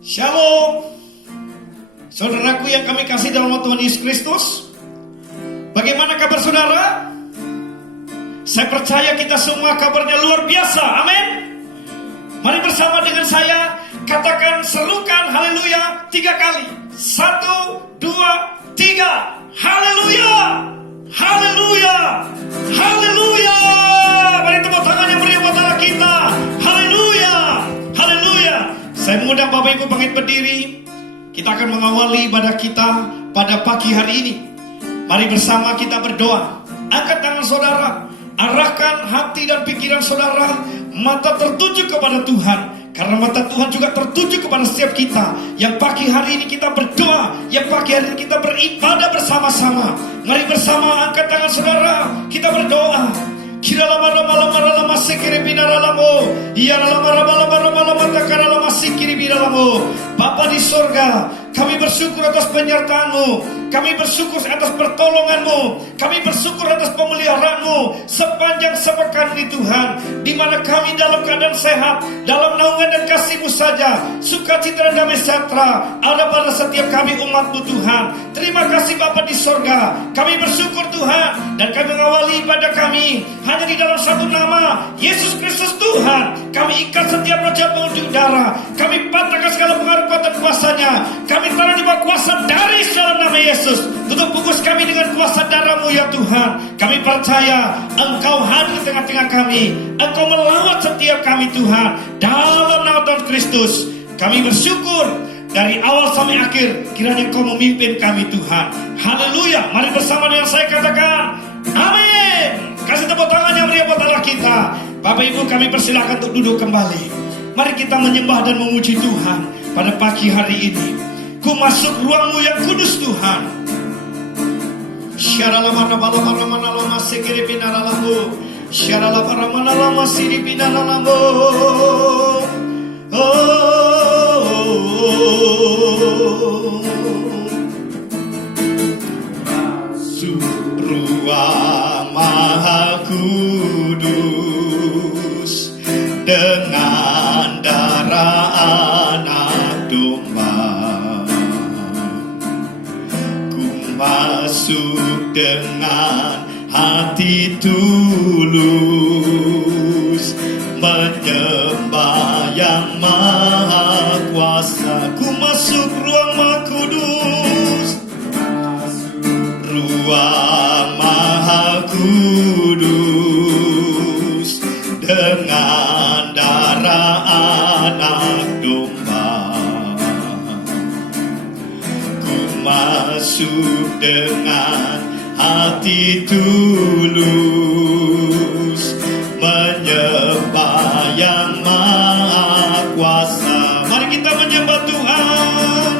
Shalom, saudaraku yang kami kasih dalam nama Tuhan Yesus Kristus. Bagaimana kabar saudara? Saya percaya kita semua kabarnya luar biasa, amin. Mari bersama dengan saya katakan, serukan haleluya 3 kali. 1, 2, 3. Haleluya, haleluya, haleluya. Mari tepuk tangan yang meriah buat Allah kita. Haleluya, haleluya. Saya mengundang Bapak Ibu bangkit berdiri. Kita akan mengawali ibadah kita pada pagi hari ini. Mari bersama kita berdoa. Angkat tangan saudara, arahkan hati dan pikiran saudara, mata tertuju kepada Tuhan. Karena mata Tuhan juga tertuju kepada setiap kita. Yang pagi hari ini kita berdoa, yang pagi hari ini kita beribadah bersama-sama. Mari bersama angkat tangan saudara, kita berdoa. Kira lama lama sikiri binaralamo, iya lama takara lama sikiri binaralamo. Bapa di sorga, kami bersyukur atas penyertaan-Mu. Kami bersyukur atas pertolongan-Mu. Kami bersyukur atas pemeliharaanmu sepanjang sepekan ini Tuhan. Di mana kami dalam keadaan sehat, dalam naungan dan kasih-Mu saja, sukacita dan damai sejahtera ada pada setiap kami umat-Mu Tuhan. Terima kasih Bapa di sorga. Kami bersyukur Tuhan, dan kami mengawali ibadah kami hanya di dalam satu nama, Yesus Kristus Tuhan. Kami ikat setiap roja di udara. Kami patahkan segala pengaruh kuatan kuasanya. Kami taruh di bawah kuasa dari dalam nama Yesus. Tutup bungkus kami dengan kuasa darah-Mu ya Tuhan. Kami percaya Engkau hadir di tengah-tengah kami. Engkau melawat setiap kami Tuhan. Dalam nama Tuhan Kristus kami bersyukur. Dari awal sampai akhir kiranya Engkau memimpin kami Tuhan. Haleluya. Mari bersama dengan saya katakan amin. Kasih tepuk tangan yang meriah buat Allah kita. Bapak Ibu kami persilakan untuk duduk kembali. Mari kita menyembah dan memuji Tuhan pada pagi hari ini. Ku masuk ruang-Mu yang kudus Tuhan. Syaralamarama sikiri binaralamu. Syaralamarama siri binaralamu. Masuk ruang Maha Kudus dengan darah anak domba. Ku masuk dengan hati tulus, menyembah yang maha kuasa. Ku masuk ruang Maha Kudus, ruang Maha Kudus dengan darah anak domba. Ku masuk dengan hati tulus, menyembah yang maha kuasa. Mari kita menyembah Tuhan,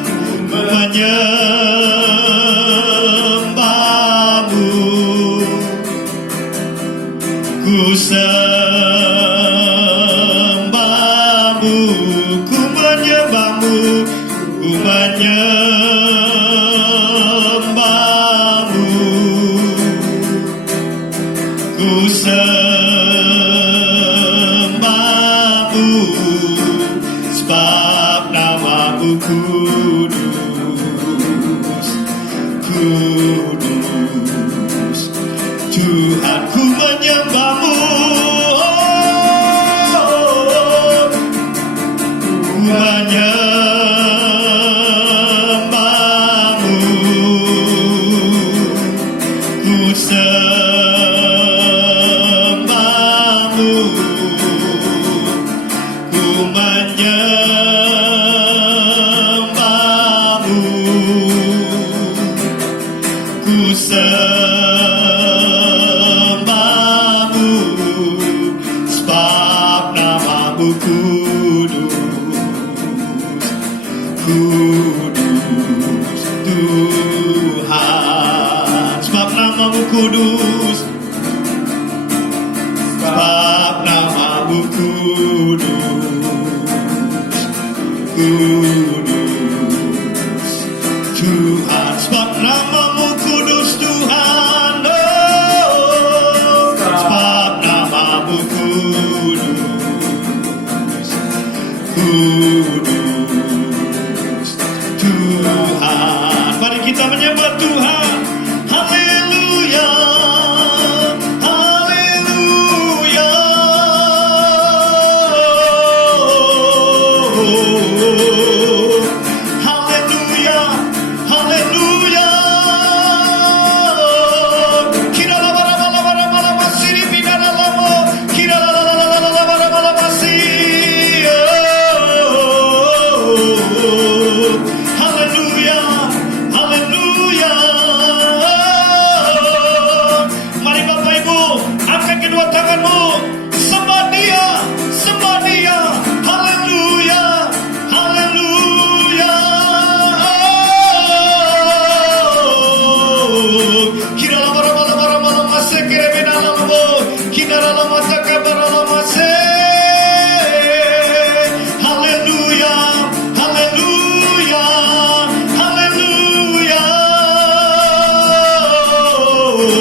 menyembah-Mu. Ku sembah-Mu, ku menyembah-Mu, ku menyembah-Mu, ku sembah-Mu, sebab nama-Mu kudus, kudus. Tuhan, ku menyembah-Mu, ku menyembah-Mu, ku sembah-Mu, ku menyembah-Mu, ku sembah-Mu, sebab nama-Mu kudus, kudus. Tuhan, sebab nama-Mu kudus, sebab nama-Mu kudus, kudus. Tuhan, sebab nama-Mu kudus Tuhan, oh, sebab nama-Mu kudus, kudus.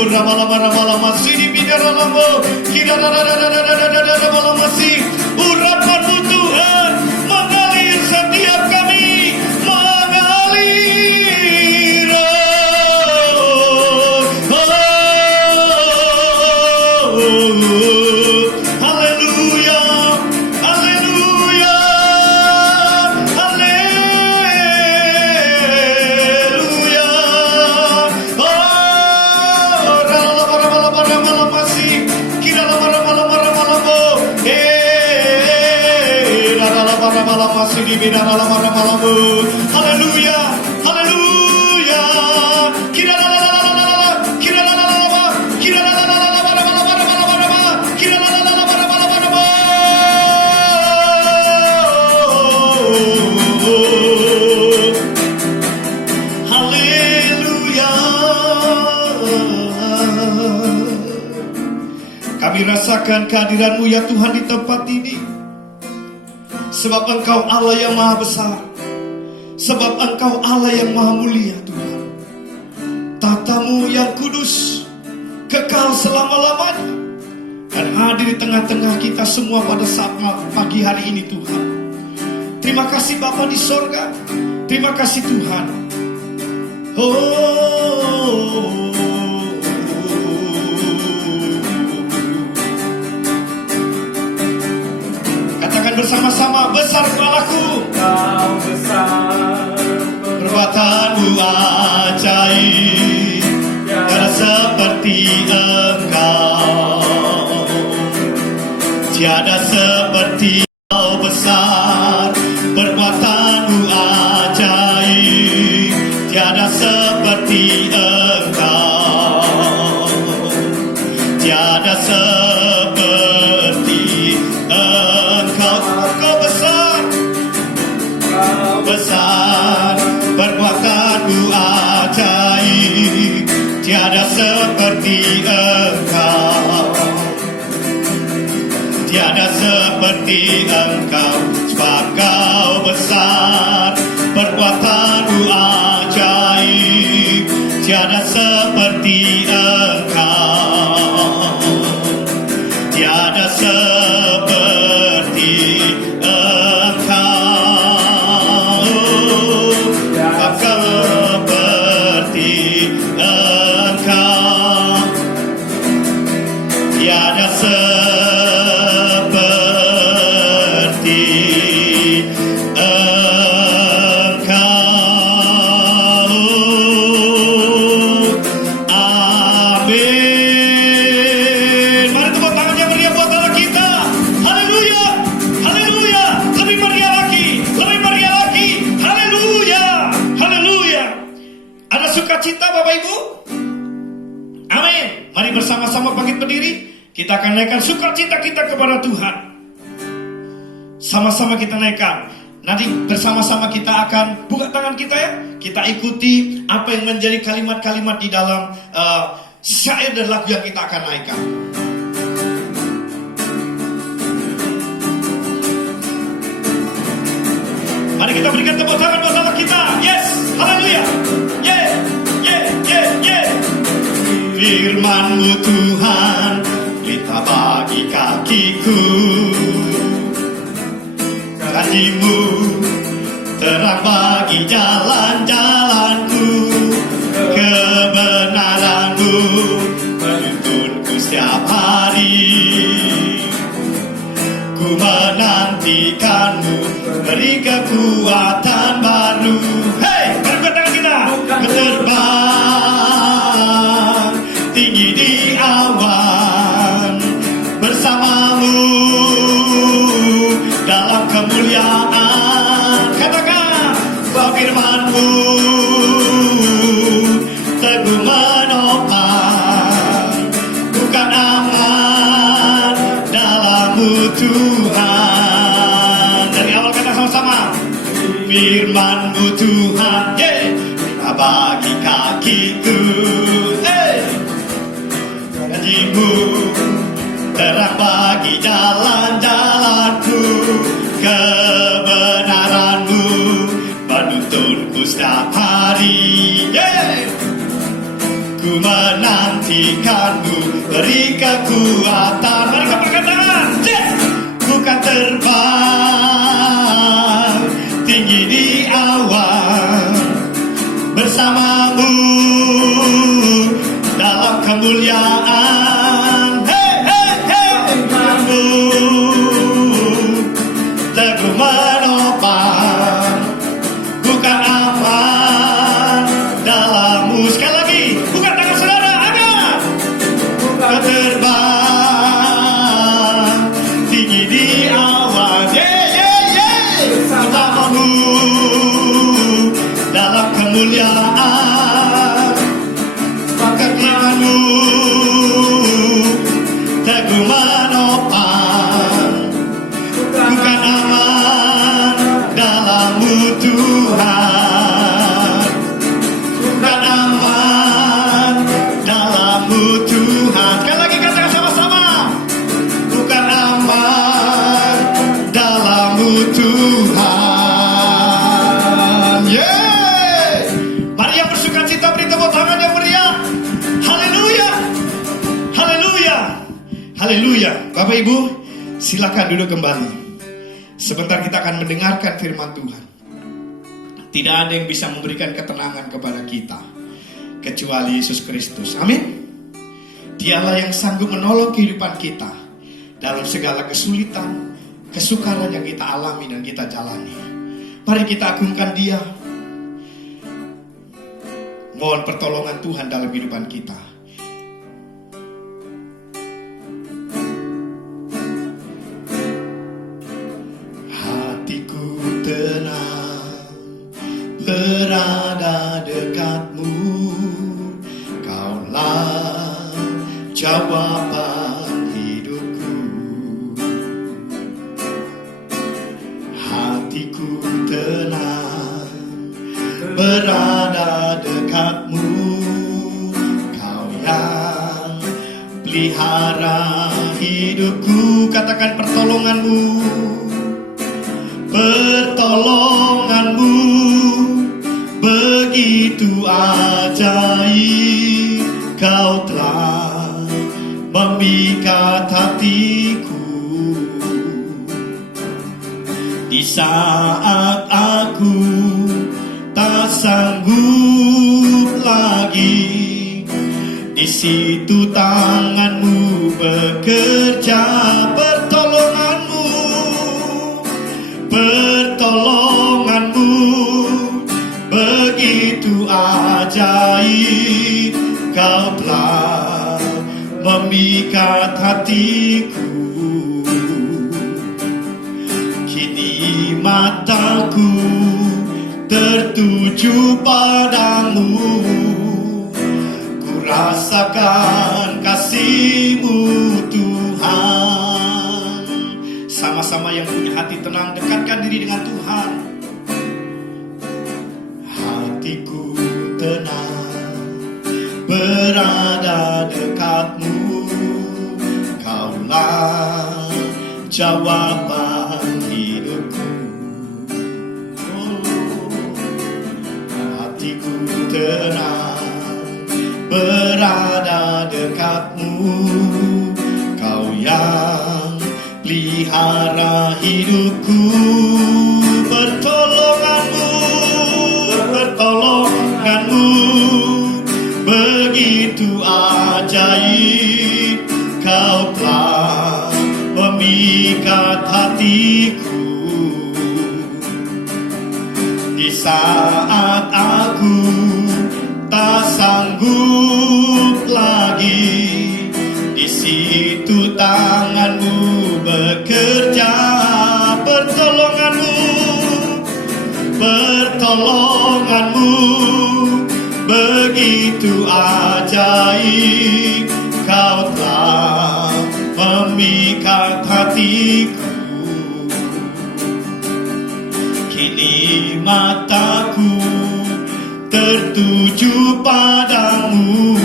Ramalama sini bidara lambo kira masih urapanmu Tuhan mengalir setiap kami mengalir. Haleluya, haleluya, haleluya. Haleluya, haleluya. Haleluya. Kami rasakan kehadiran-Mu ya Tuhan di tempat ini. Sebab Engkau Allah yang maha besar. Sebab Engkau Allah yang maha mulia Tuhan. Tata-Mu yang kudus kekal selama-lamanya. Dan hadir di tengah-tengah kita semua pada saat pagi hari ini Tuhan. Terima kasih Bapa di sorga. Terima kasih Tuhan. Katakan bersama-sama, besar Allahku. Kau besar, Perbuatan-Mu ajaib, tiada seperti Engkau. Tiada seperti Engkau besar. Perbuatan-Mu ajaib, tiada seperti Engkau. Tiada seperti Engkau. Engkau besar, besar. Perbuatan-Mu ajaib, tiada seperti Engkau. Tiada seperti Engkau. Sebab Kau besar. Perbuatan-Mu ajaib, tiada seperti Engkau. Tiada seperti Engkau. Sebab Kau seperti Engkau. Tiada seperti Engkau. Amin. Mari tepuk tangannya meriah buat Allah kita. Haleluya, haleluya. Lebih meriah lagi, lebih meriah lagi. Haleluya, haleluya. Ada sukacita Bapak Ibu? Amin. Mari bersama-sama bangkit berdiri. Kita akan naikkan sukacita kita kepada Tuhan. Sama-sama kita naikkan. Nanti bersama-sama kita akan buka tangan kita ya. Kita ikuti apa yang menjadi kalimat-kalimat di dalam syair dan lagu yang kita akan naikkan. Mari kita berikan tepuk tangan buat Allah kita. Yes, haleluya. Yeah, yeah, yeah, yeah. Firman-Mu Tuhan, kita bagi kakiku. Janji-Mu terang bagi jalan-jalanku. Kebenaran-Mu menuntunku setiap hari. Ku menantikan-Mu, beri kekuatan baru. Hey, beri tangan kita. Berterbang tinggi di awan bersama-Mu dalam kemuliaan. Katakan, bahwa firman-Mu teguh menopang, bukan aman dalam-Mu Tuhan. Dari awal kata sama-sama, firman-Mu Tuhan, yeah, bagi kakiku. Hey, janji-Mu terang bagi jalan-jalanku. Kebenaran-Mu menuntunku setiap hari. Yeah. Ku menantikanmu, beri kekuatan. Mari kepada tangan. Ku kan terbang tinggi di awan bersamamu dalam kemuliaan. Hey, hey, hey. Kamu teguh menopang, bukan aman dalammu. Sekali lagi, bukan tangan saudara, ada. Kau terbang tinggi di awan, bersamamu dalam kemuliaan. Kekayaan teguh menopang, bukan aman dalammu Tuhan, bukan aman dalammu Tuhan. Sekali lagi katakan sama-sama, bukan aman dalammu Tuhan. Yeay! Mari yang bersuka cita beri tepuk tangan yang meriah. Haleluya, haleluya, haleluya. Bapak Ibu, silakan duduk kembali. Sebentar kita akan mendengarkan firman Tuhan. Tidak ada yang bisa memberikan ketenangan kepada kita kecuali Yesus Kristus. Amin. Dialah yang sanggup menolong kehidupan kita dalam segala kesulitan, kesukaran yang kita alami dan kita jalani. Mari kita agungkan Dia. Mohon pertolongan Tuhan dalam kehidupan kita. Hatiku tenang berada dekatmu, Kaulah jawaban hidupku. Hatiku tenang berada dekatmu, Kau yang pelihara hidupku. Katakan pertolonganmu, pertolonganmu begitu ajaib. Kau telah memikat hatiku di saat aku tak sanggup lagi. Di situ tanganmu bekerja, pertolonganmu, pertolonganmu begitu ajaib. Kau telah memikat hatiku. Kini mataku tertuju padamu, ku rasakan kasih-Mu Tuhan. Sama-sama yang punya hati tenang, dekatkan diri dengan Tuhan. Hatiku tenang berada dekatmu, Kaulah jawaban hidupku. Hatiku tenang berada dekatmu, Kau yang pelihara hidupku. Pertolonganmu, pertolonganmu begitu ajaib. Kau telah memikat hatiku di saat aku tak sanggup lagi. Di situ tanganmu bekerja, pertolonganmu, pertolonganmu begitu ajaib. Kau telah memikat hatiku. Kini mataku tertuju padamu,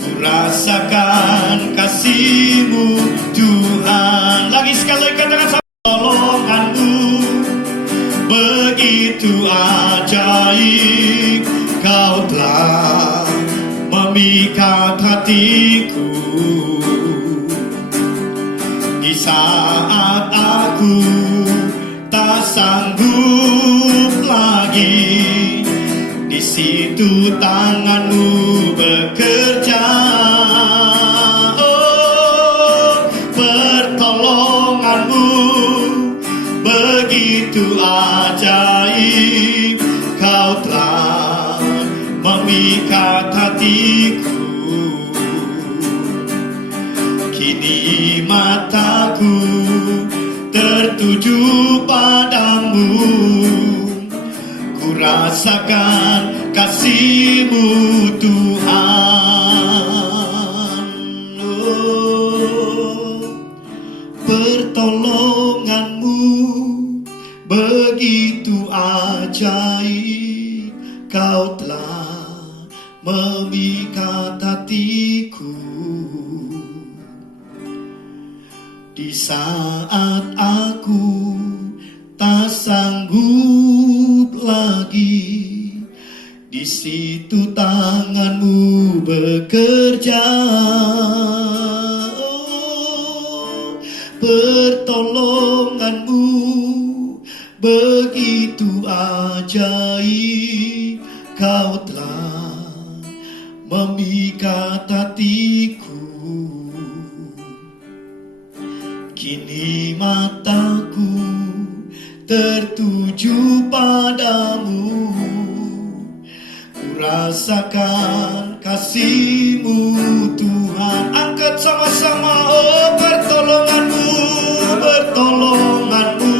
ku rasakan kasih-Mu Tuhan. Lagi sekali katakan, pertolonganmu begitu ajaib. Kau telah memikat hatiku di saat aku tak sanggup lagi. Di situ tanganmu bekerja. Oh, pertolonganmu begitu ajaib. Kau telah memikat hatiku. Kini mataku tertuju padamu. Ku rasakan kasih-Mu Tuhan. Oh, pertolongan-Mu begitu ajaib. Kau telah memikat hatiku. Di saat aku tak sanggup lagi, di situ tangan-Mu bekerja. Oh, pertolongan-Mu begitu ajaib. Kau telah memikat hatiku. Kini mataku tertuju padamu. Ku rasakan kasih-Mu Tuhan. Angkat sama-sama. Oh, pertolongan-Mu, pertolongan-Mu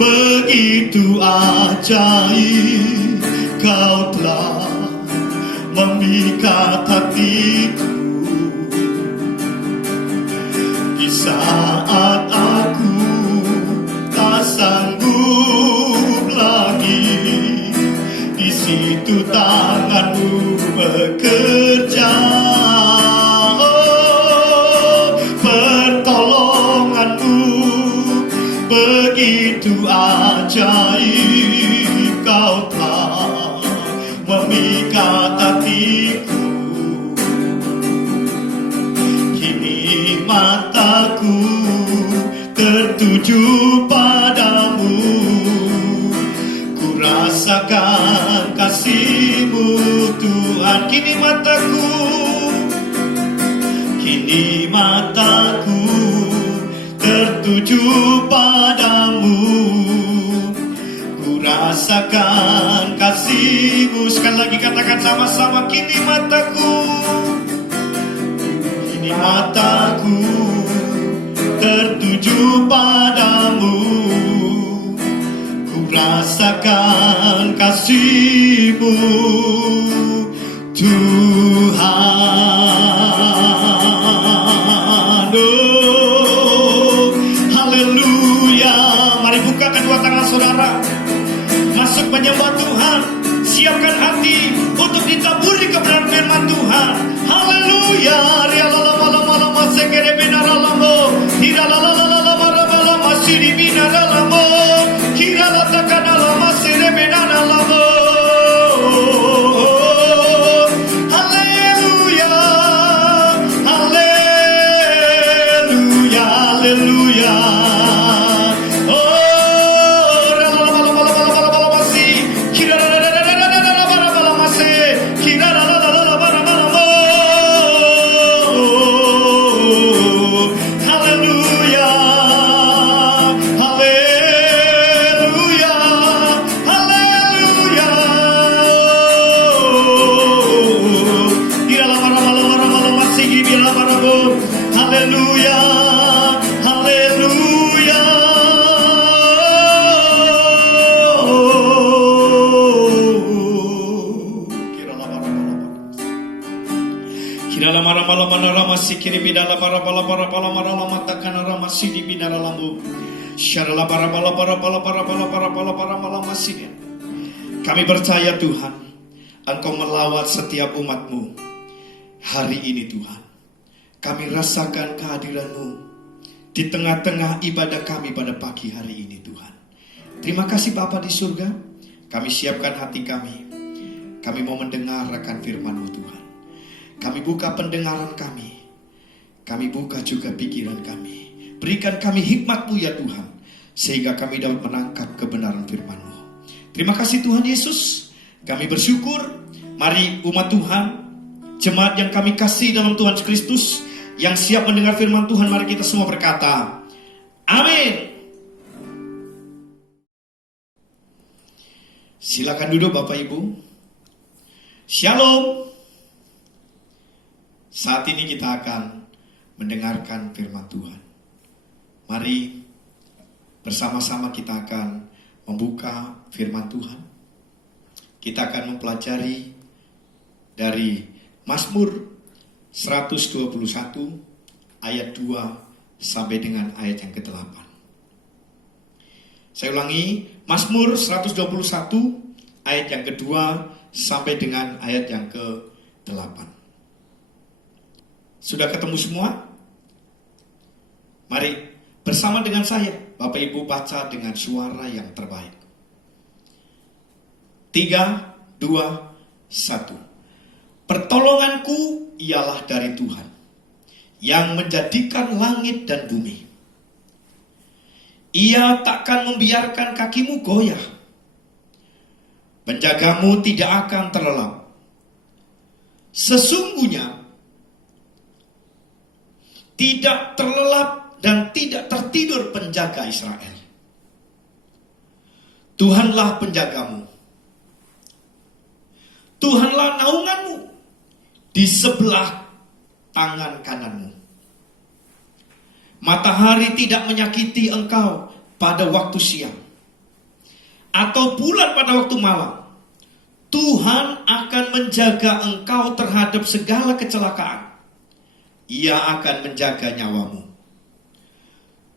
begitu ajaib. Kau telah memikat hatiku. Di saat aku tak sanggup lagi, di situ tangan-Mu bekerja. Oh, pertolongan-Mu begitu ajaib. Kau telah memikat hatiku. Kini mataku tertuju padamu. Ku rasakan kasih-Mu Tuhan. Kini mataku tertuju padamu. Ku rasakan kasih-Mu. Sekali lagi katakan sama-sama. Kini mataku tertuju padamu. Ku rasakan kasih-Mu Tuhan. Oh, haleluya. Mari buka kedua tangan saudara. Masuk menyembah Tuhan. Siapkan hati untuk ditaburi kebenaran firman Tuhan. Haleluya. Haleluya. Haleluya. Haleluya. Haleluya, haleluya. Kirala mara rama sikiri bidala para mata kana rama sidi bidala lambu. Syarala para malama sidi. Kami percaya Tuhan, Engkau melawat setiap umat-Mu hari ini Tuhan. Kami rasakan kehadiran-Mu di tengah-tengah ibadah kami pada pagi hari ini Tuhan. Terima kasih Bapa di surga. Kami siapkan hati kami. Kami mau mendengar akan firman-Mu Tuhan. Kami buka pendengaran kami. Kami buka juga pikiran kami. Berikan kami hikmat-Mu ya Tuhan, sehingga kami dapat menangkap kebenaran firman-Mu. Terima kasih Tuhan Yesus. Kami bersyukur. Mari umat Tuhan, jemaat yang kami kasih dalam Tuhan Kristus, yang siap mendengar firman Tuhan, mari kita semua berkata, amin. Silakan duduk Bapak Ibu. Shalom. Saat ini kita akan mendengarkan firman Tuhan. Mari bersama-sama kita akan membuka firman Tuhan. Kita akan mempelajari dari Mazmur 121 ayat 2 sampai dengan ayat yang ke-8. Saya ulangi, Mazmur 121 ayat yang kedua sampai dengan ayat yang ke-8. Sudah ketemu semua? Mari bersama dengan saya, Bapak Ibu baca dengan suara yang terbaik. 3, 2, 1. Pertolonganku ialah dari Tuhan, yang menjadikan langit dan bumi. Ia takkan membiarkan kakimu goyah. Penjagamu tidak akan terlelap. Sesungguhnya tidak terlelap dan tidak tertidur penjaga Israel. Tuhanlah penjagamu. Tuhanlah naunganmu di sebelah tangan kananmu. Matahari tidak menyakiti engkau pada waktu siang, atau bulan pada waktu malam. Tuhan akan menjaga engkau terhadap segala kecelakaan. Ia akan menjaga nyawamu.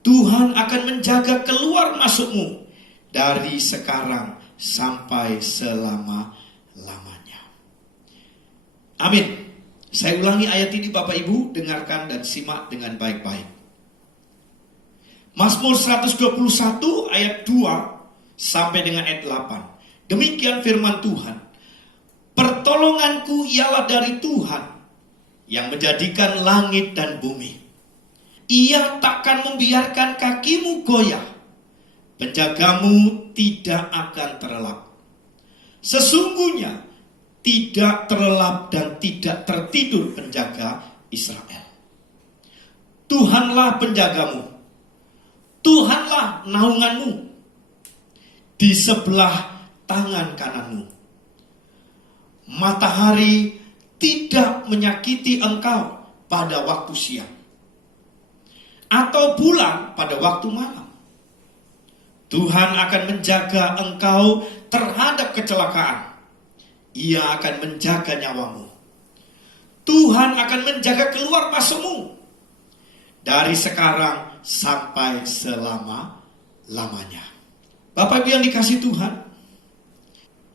Tuhan akan menjaga keluar masukmu dari sekarang sampai selama-lamanya. Amin. Saya ulangi ayat ini Bapak Ibu, dengarkan dan simak dengan baik-baik. Mazmur 121 ayat 2 sampai dengan ayat 8. Demikian firman Tuhan. Pertolonganku ialah dari Tuhan, yang menjadikan langit dan bumi. Ia takkan membiarkan kakimu goyah. Penjagamu tidak akan terlelap. Sesungguhnya tidak terlelap dan tidak tertidur penjaga Israel. Tuhanlah penjagamu. Tuhanlah naunganmu di sebelah tangan kananmu. Matahari tidak menyakiti engkau pada waktu siang, atau bulan pada waktu malam. Tuhan akan menjaga engkau terhadap kecelakaan. Ia akan menjaga nyawamu. Tuhan akan menjaga keluar masukmu dari sekarang sampai selama-lamanya. Bapak Ibu yang dikasihi Tuhan,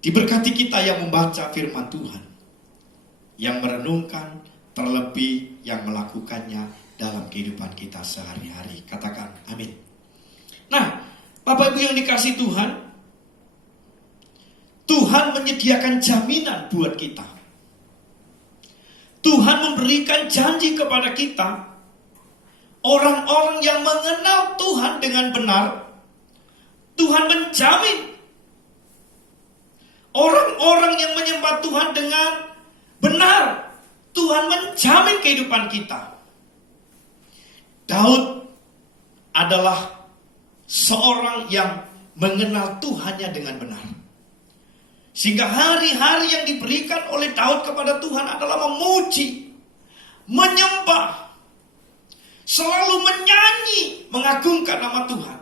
diberkati kita yang membaca firman Tuhan, yang merenungkan, terlebih yang melakukannya dalam kehidupan kita sehari-hari. Katakan amin. Nah, Bapak Ibu yang dikasihi Tuhan, Tuhan menyediakan jaminan buat kita. Tuhan memberikan janji kepada kita. Orang-orang yang mengenal Tuhan dengan benar, Tuhan menjamin. Orang-orang yang menyembah Tuhan dengan benar, Tuhan menjamin kehidupan kita. Daud adalah seorang yang mengenal Tuhannya dengan benar. Sehingga hari-hari yang diberikan oleh Daud kepada Tuhan adalah memuji, menyembah, selalu menyanyi, mengagungkan nama Tuhan.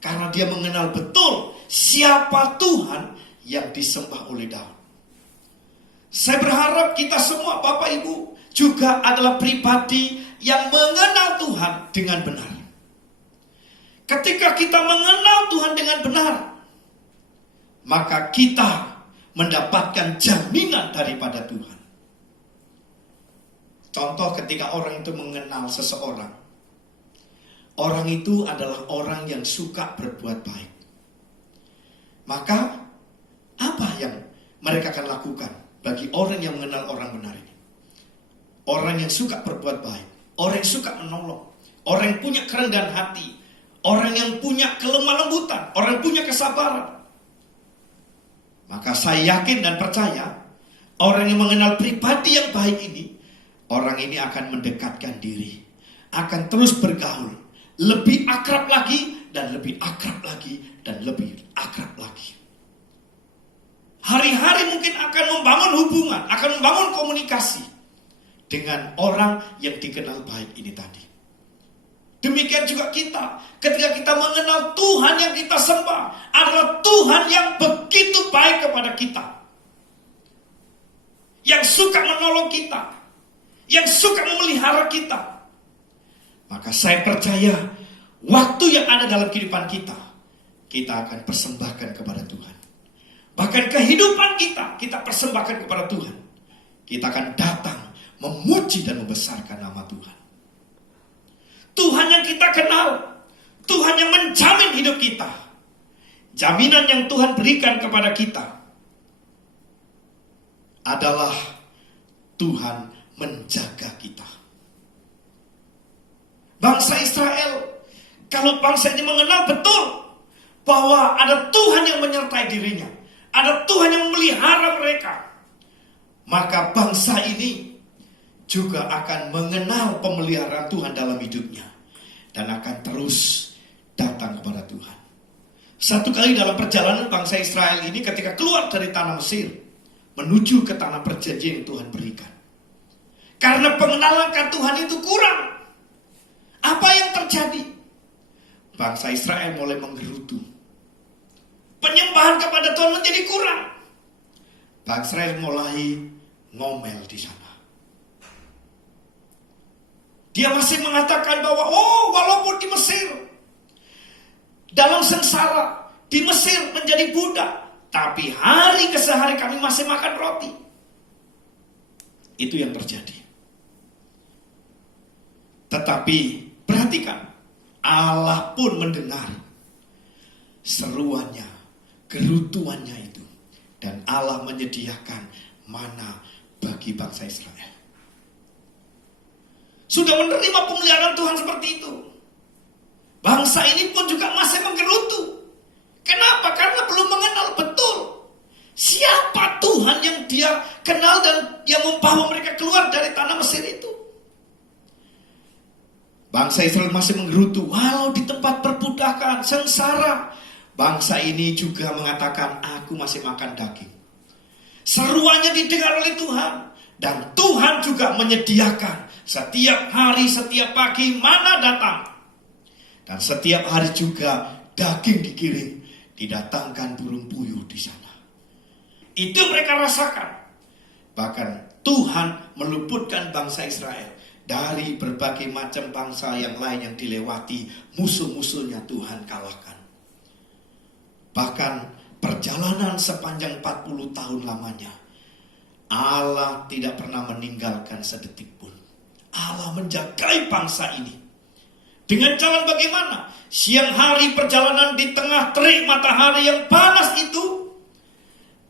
Karena dia mengenal betul siapa Tuhan yang disembah oleh Daud. Saya berharap kita semua Bapak Ibu juga adalah pribadi yang mengenal Tuhan dengan benar. Ketika kita mengenal Tuhan dengan benar, maka kita mendapatkan jaminan daripada Tuhan. Contoh ketika orang itu mengenal seseorang. Orang itu adalah orang yang suka berbuat baik. Maka apa yang mereka akan lakukan bagi orang yang mengenal orang benar ini? orang yang suka berbuat baik, orang yang suka menolong, orang yang punya kerendahan hati, orang yang punya kelemah lembutan, orang yang punya kesabaran. Maka saya yakin dan percaya, orang yang mengenal pribadi yang baik ini, orang ini akan mendekatkan diri, akan terus bergaul, lebih akrab lagi, dan lebih akrab lagi, dan lebih akrab lagi. Hari-hari mungkin akan membangun hubungan, akan membangun komunikasi dengan orang yang dikenal baik ini tadi. Demikian juga kita, ketika kita mengenal Tuhan yang kita sembah adalah Tuhan yang begitu baik kepada kita, yang suka menolong kita, yang suka memelihara kita. Maka saya percaya waktu yang ada dalam kehidupan kita, kita akan persembahkan kepada Tuhan. Bahkan kehidupan kita persembahkan kepada Tuhan. Kita akan datang memuji dan membesarkan nama Tuhan. Tuhan yang kita kenal, Tuhan yang menjamin hidup kita. Jaminan yang Tuhan berikan kepada kita adalah Tuhan menjaga kita. Bangsa Israel, kalau bangsa ini mengenal betul bahwa ada Tuhan yang menyertai dirinya, ada Tuhan yang memelihara mereka, maka bangsa ini juga akan mengenal pemeliharaan Tuhan dalam hidupnya dan akan terus datang kepada Tuhan. Satu kali dalam perjalanan bangsa Israel ini ketika keluar dari tanah Mesir menuju ke tanah perjanjian yang Tuhan berikan, karena pengenalan akan Tuhan itu kurang, apa yang terjadi? Bangsa Israel mulai menggerutu. Penyembahan kepada Tuhan menjadi kurang. Bangsa Israel mulai ngomel di sana. Dia masih mengatakan bahwa walaupun di Mesir dalam sengsara, di Mesir menjadi budak, tapi hari ke sehari kami masih makan roti. Itu yang terjadi. Tetapi perhatikan, Allah pun mendengar seruannya, gerutuannya itu, dan Allah menyediakan mana bagi bangsa Israel. Sudah menerima pemeliharaan Tuhan seperti itu. Bangsa ini pun juga masih menggerutu. Kenapa? Karena belum mengenal betul siapa Tuhan yang dia kenal dan yang membawa mereka keluar dari tanah Mesir itu. Bangsa Israel masih menggerutu walau di tempat perbudakan, sengsara. Bangsa ini juga mengatakan, aku masih makan daging. Seruannya didengar oleh Tuhan. Dan Tuhan juga menyediakan setiap hari, setiap pagi mana datang. Dan setiap hari juga daging dikirim. Didatangkan burung puyuh di sana. Itu mereka rasakan. Bahkan Tuhan meluputkan bangsa Israel dari berbagai macam bangsa yang lain yang dilewati. Musuh-musuhnya Tuhan kalahkan. Bahkan perjalanan sepanjang 40 tahun lamanya, Allah tidak pernah meninggalkan sedetik pun. Allah menjagai bangsa ini. Dengan cara bagaimana? Siang hari perjalanan di tengah terik matahari yang panas itu,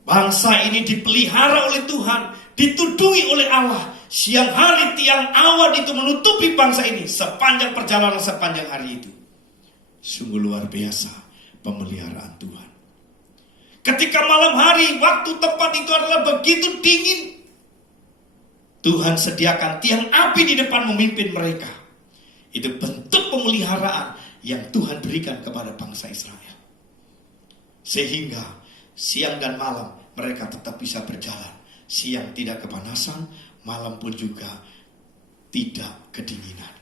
bangsa ini dipelihara oleh Tuhan, ditudungi oleh Allah. Siang hari tiang awan itu menutupi bangsa ini sepanjang perjalanan sepanjang hari itu. Sungguh luar biasa pemeliharaan Tuhan. Ketika malam hari, waktu tepat itu adalah begitu dingin, Tuhan sediakan tiang api di depan memimpin mereka. Itu bentuk pemeliharaan yang Tuhan berikan kepada bangsa Israel. Sehingga siang dan malam mereka tetap bisa berjalan. Siang tidak kepanasan, malam pun juga tidak kedinginan.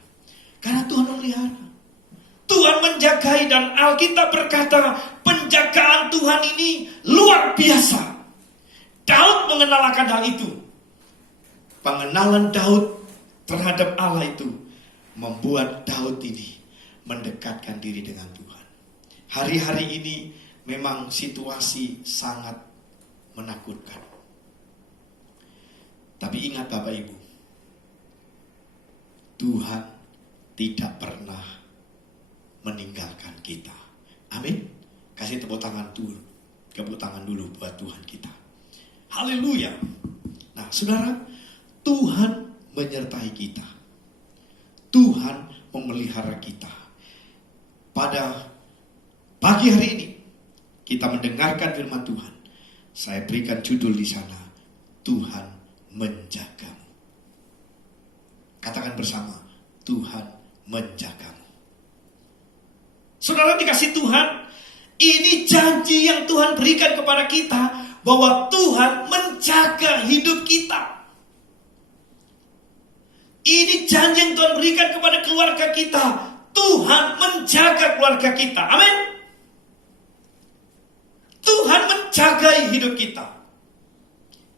Karena Tuhan memelihara. Tuhan menjagai, dan Alkitab berkata penjagaan Tuhan ini luar biasa. Daud mengenal akan hal itu. Pengenalan Daud terhadap Allah itu membuat Daud ini mendekatkan diri dengan Tuhan. Hari-hari ini memang situasi sangat menakutkan. Tapi ingat Bapak Ibu, Tuhan tidak pernah meninggalkan kita. Amin. Kasih tepuk tangan dulu. Tepuk tangan dulu buat Tuhan kita. Haleluya. Nah, saudara, Tuhan menyertai kita. Tuhan memelihara kita. Pada pagi hari ini kita mendengarkan firman Tuhan. Saya berikan judul di sana, Tuhan menjagamu. Katakan bersama, Tuhan menjagamu. Saudara dikasih Tuhan, ini janji yang Tuhan berikan kepada kita, bahwa Tuhan menjaga hidup kita. Ini janji yang Tuhan berikan kepada keluarga kita. Tuhan menjaga keluarga kita. Amin. Tuhan menjaga hidup kita.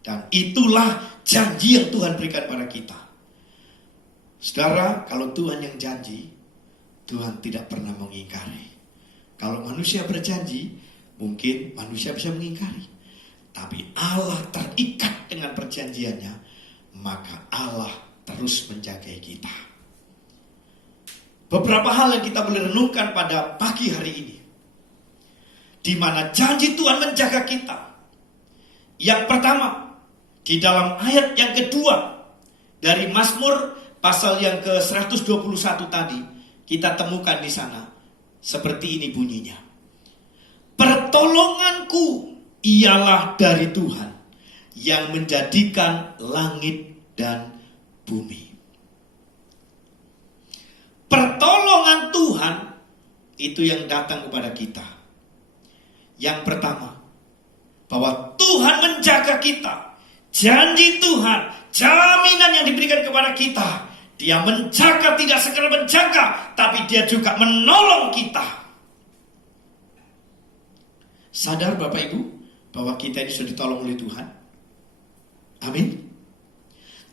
Dan itulah janji yang Tuhan berikan kepada kita. Saudara, kalau Tuhan yang janji, Tuhan tidak pernah mengingkari. Kalau manusia berjanji, mungkin manusia bisa mengingkari. Tapi Allah terikat dengan perjanjiannya, maka Allah terus menjaga kita. Beberapa hal yang kita boleh renungkan pada pagi hari ini, di mana janji Tuhan menjaga kita. Yang pertama, di dalam ayat yang kedua dari Mazmur pasal yang ke-121 tadi, kita temukan di sana seperti ini bunyinya. Pertolonganku ialah dari Tuhan yang menjadikan langit dan bumi. Pertolongan Tuhan itu yang datang kepada kita. Yang pertama, bahwa Tuhan menjaga kita. Janji Tuhan, jaminan yang diberikan kepada kita. Dia menjaga, tidak sekedar menjaga, tapi dia juga menolong kita. Sadar Bapak Ibu, bahwa kita ini sudah ditolong oleh Tuhan. Amin.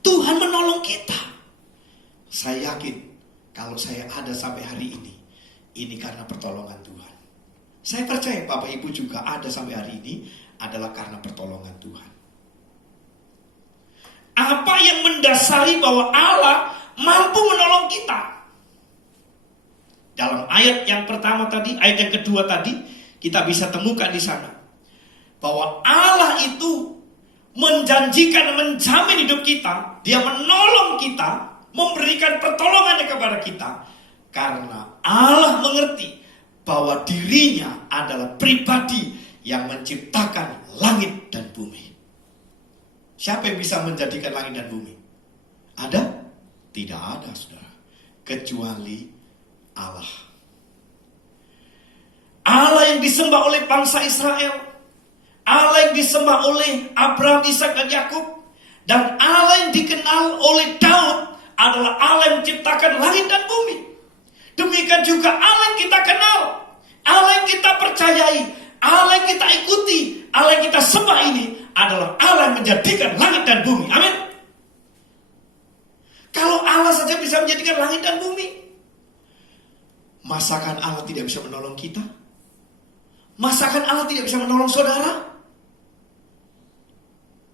Tuhan menolong kita. Saya yakin, kalau saya ada sampai hari ini karena pertolongan Tuhan. Saya percaya Bapak Ibu juga ada sampai hari ini adalah karena pertolongan Tuhan. Apa yang mendasari bahwa Allah mampu menolong kita? Dalam ayat yang pertama tadi, ayat yang kedua tadi, kita bisa temukan di sana bahwa Allah itu menjanjikan, menjamin hidup kita. Dia menolong kita, memberikan pertolongannya kepada kita, karena Allah mengerti bahwa dirinya adalah pribadi yang menciptakan langit dan bumi. Siapa yang bisa menjadikan langit dan bumi? Ada? Tidak ada, saudara, kecuali Allah. Allah yang disembah oleh bangsa Israel, Allah yang disembah oleh Abraham, Ishak dan Yakub, dan Allah yang dikenal oleh Daud adalah Allah yang menciptakan langit dan bumi. Demikian juga Allah yang kita kenal, Allah yang kita percayai, Allah yang kita ikuti, Allah yang kita sembah ini adalah Allah yang menjadikan langit dan bumi. Amin. Kalau Allah saja bisa menjadikan langit dan bumi, masakan Allah tidak bisa menolong kita? Masakan Allah tidak bisa menolong saudara?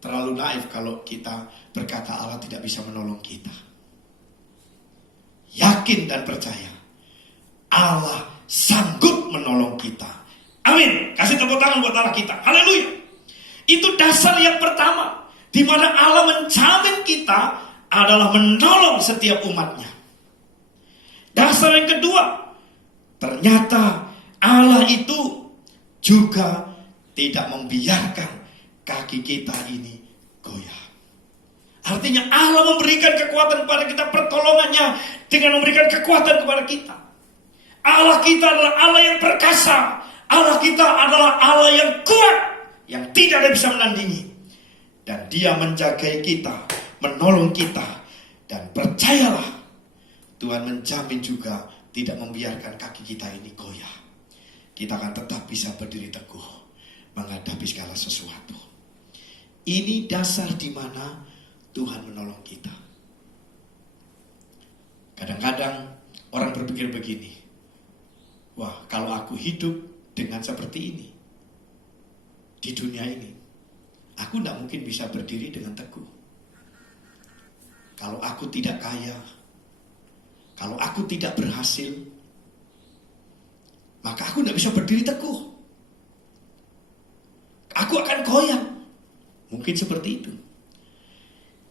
Terlalu naif kalau kita berkata Allah tidak bisa menolong kita. Yakin dan percaya, Allah sanggup menolong kita. Amin. Kasih tepuk tangan buat Allah kita. Haleluya. Itu dasar yang pertama, di mana Allah menjamin kita adalah menolong setiap umatnya. Dasar yang kedua, ternyata Allah itu juga tidak membiarkan kaki kita ini goyah. Artinya Allah memberikan kekuatan kepada kita, pertolongannya dengan memberikan kekuatan kepada kita. Allah kita adalah Allah yang perkasa. Allah kita adalah Allah yang kuat, yang tidak ada bisa menandingi. Dan dia menjagai kita, menolong kita. Dan percayalah, Tuhan menjamin juga tidak membiarkan kaki kita ini goyah. Kita akan tetap bisa berdiri teguh menghadapi segala sesuatu. Ini dasar di mana Tuhan menolong kita. Kadang-kadang orang berpikir begini, wah, kalau aku hidup dengan seperti ini di dunia ini, aku tidak mungkin bisa berdiri dengan teguh. Kalau aku tidak kaya, kalau aku tidak berhasil, maka aku tidak bisa berdiri teguh. Aku akan goyang. Mungkin seperti itu.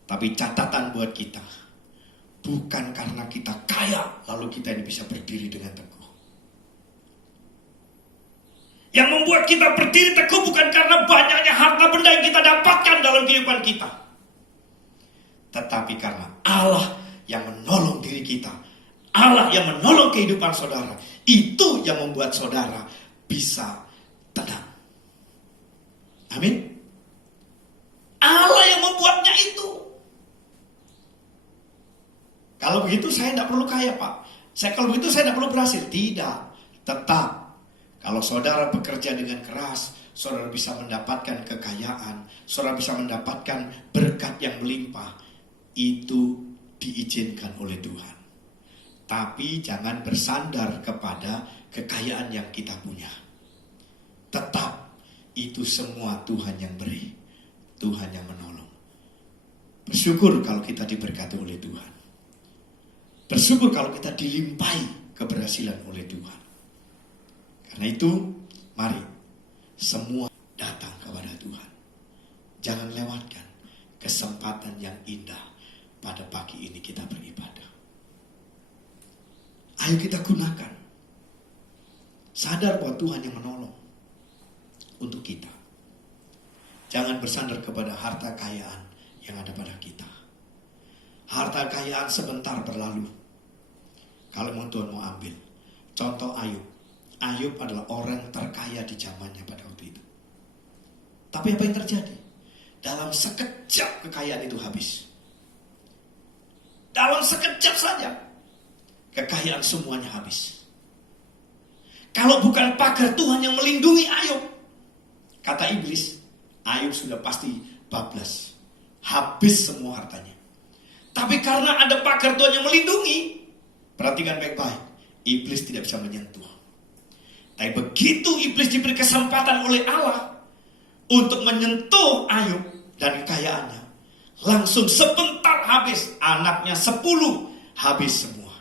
Tapi catatan buat kita, bukan karena kita kaya lalu kita ini bisa berdiri dengan teguh. Yang membuat kita berdiri teguh bukan karena banyaknya harta benda yang kita dapatkan dalam kehidupan kita, tetapi karena Allah yang menolong diri kita, Allah yang menolong kehidupan saudara. Itu yang membuat saudara bisa tenang. Amin. Allah yang membuatnya itu. Kalau begitu saya tidak perlu kaya, Pak. Kalau begitu saya tidak perlu berhasil. Tidak. Tetap. Kalau saudara bekerja dengan keras, saudara bisa mendapatkan kekayaan, saudara bisa mendapatkan berkat yang melimpah. Itu diizinkan oleh Tuhan. Tapi jangan bersandar kepada kekayaan yang kita punya. Tetap itu semua Tuhan yang beri, Tuhan yang menolong. Bersyukur kalau kita diberkati oleh Tuhan. Bersyukur kalau kita dilimpahi keberhasilan oleh Tuhan. Karena itu, mari semua datang kepada Tuhan. Jangan lewatkan kesempatan yang indah pada pagi ini kita beribadah. Ayo kita gunakan. Sadar bahwa Tuhan yang menolong untuk kita. Jangan bersandar kepada harta kekayaan yang ada pada kita. Harta kekayaan sebentar berlalu. Kalau mau Tuhan mau ambil. Contoh Ayub. Ayub adalah orang terkaya di zamannya pada waktu itu. Tapi apa yang terjadi? Dalam sekejap kekayaan itu habis. Dalam sekejap saja kekayaan semuanya habis. Kalau bukan pagar Tuhan yang melindungi Ayub, kata iblis, Ayub sudah pasti bablas. Habis semua hartanya. Tapi karena ada pagar Tuhan yang melindungi, perhatikan baik-baik, iblis tidak bisa menyentuh. Tapi begitu iblis diberi kesempatan oleh Allah untuk menyentuh Ayub dan kekayaannya, langsung sebentar habis. Anaknya 10 habis semua.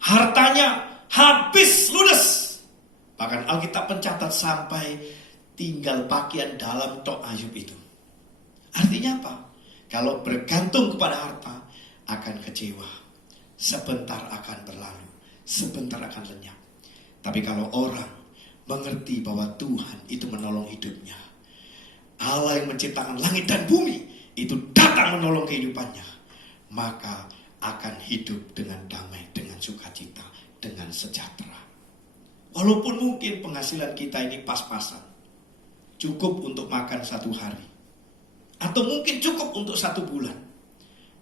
Hartanya habis ludes. Bahkan Alkitab mencatat sampai tinggal pakaian dalam tok Ayub itu. Artinya apa? Kalau bergantung kepada harta akan kecewa. Sebentar akan berlalu, sebentar akan lenyap. Tapi kalau orang mengerti bahwa Tuhan itu menolong hidupnya, Allah yang menciptakan langit dan bumi itu datang menolong kehidupannya, maka akan hidup dengan damai, dengan sukacita, dengan sejahtera. Walaupun mungkin penghasilan kita ini pas-pasan, cukup untuk makan 1 hari, atau mungkin cukup untuk 1 bulan.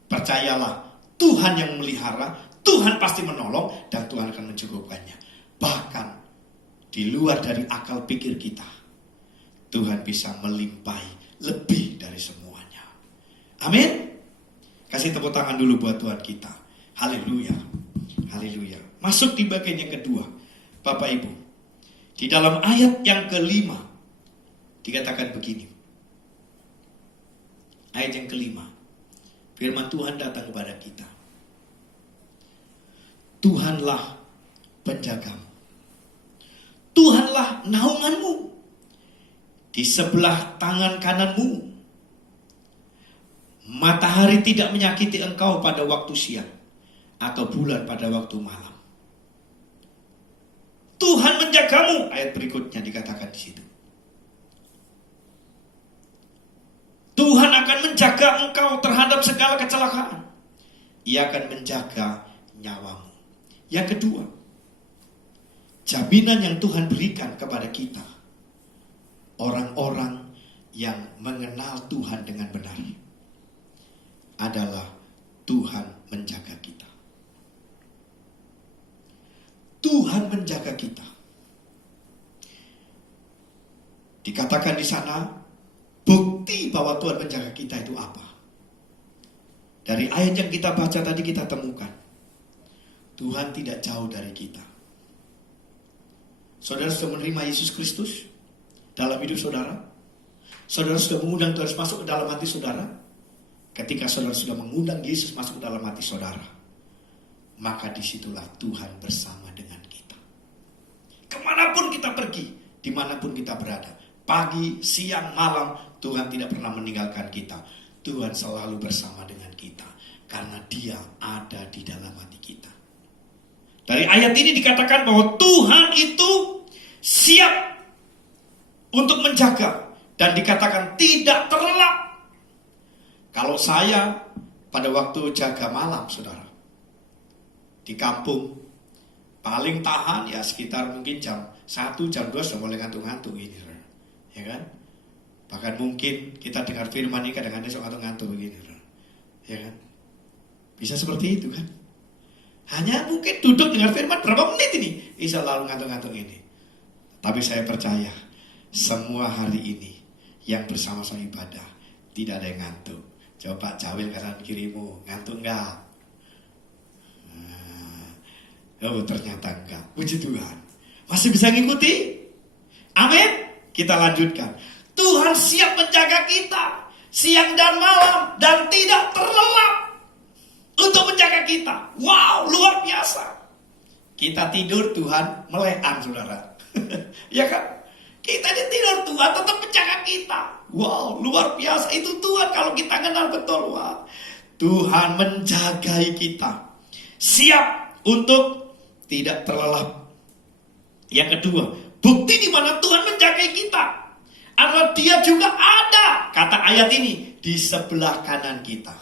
Percayalah, Tuhan yang memelihara, Tuhan pasti menolong, dan Tuhan akan mencukupkannya. Bahkan di luar dari akal pikir kita, Tuhan bisa melimpahi lebih dari semuanya. Amin. Kasih tepuk tangan dulu buat Tuhan kita. Haleluya. Haleluya. Masuk di bagian yang kedua. Bapak Ibu, di dalam ayat yang ke-5 dikatakan begini. Ayat yang ke-5, firman Tuhan datang kepada kita. Tuhanlah penjagamu. Tuhanlah naunganmu. Di sebelah tangan kananmu. Matahari tidak menyakiti engkau pada waktu siang, atau bulan pada waktu malam. Tuhan menjagamu. Ayat berikutnya dikatakan di situ. Tuhan akan menjaga engkau terhadap segala kecelakaan. Ia akan menjaga nyawamu. Yang kedua, jaminan yang Tuhan berikan kepada kita, orang-orang yang mengenal Tuhan dengan benar, adalah Tuhan menjaga kita. Tuhan menjaga kita. Dikatakan di sana, bukti bahwa Tuhan menjaga kita itu apa? Dari ayat yang kita baca tadi kita temukan, Tuhan tidak jauh dari kita. Saudara sudah menerima Yesus Kristus dalam hidup saudara? Saudara sudah mengundang Tuhan masuk ke dalam hati saudara? Ketika saudara sudah mengundang Yesus masuk ke dalam hati saudara, maka disitulah Tuhan bersama dengan kita. Kemanapun kita pergi, dimanapun kita berada, pagi, siang, malam, Tuhan tidak pernah meninggalkan kita. Tuhan selalu bersama dengan kita. Karena dia ada di dalam hati kita. Dari ayat ini dikatakan bahwa Tuhan itu siap untuk menjaga. Dan dikatakan tidak terlelap. Kalau saya pada waktu jaga malam, saudara, di kampung, paling tahan ya sekitar mungkin jam 1, jam 2 sudah mulai ngantuk-ngantuk ini, saudara. Ya kan? Bahkan mungkin kita dengar firman ini kadang-kadang suka ngantuk-ngantuk begini, saudara. Ya kan? Bisa seperti itu kan? Hanya mungkin duduk dengar firman berapa menit ini, bisa lalu ngantuk-ngantuk ini. Tapi saya percaya, semua hari ini yang bersama-sama ibadah, tidak ada yang ngantuk. Coba jawil kanan kirimu, ngantuk enggak? Oh, ternyata enggak. Puji Tuhan. Masih bisa ngikuti? Amin. Kita lanjutkan. Tuhan siap menjaga kita siang dan malam dan tidak terlelap untuk menjaga kita. Wow, luar biasa. Kita tidur, Tuhan meleang, saudara. Ya kan? Kita tidur, Tuhan tetap menjaga kita. Wow, luar biasa. Itu Tuhan kalau kita kenal betul. Wah, Tuhan menjagai kita. Siap untuk tidak terlelap. Yang kedua, bukti di mana Tuhan menjagai kita adalah dia juga ada, kata ayat ini, di sebelah kanan kita.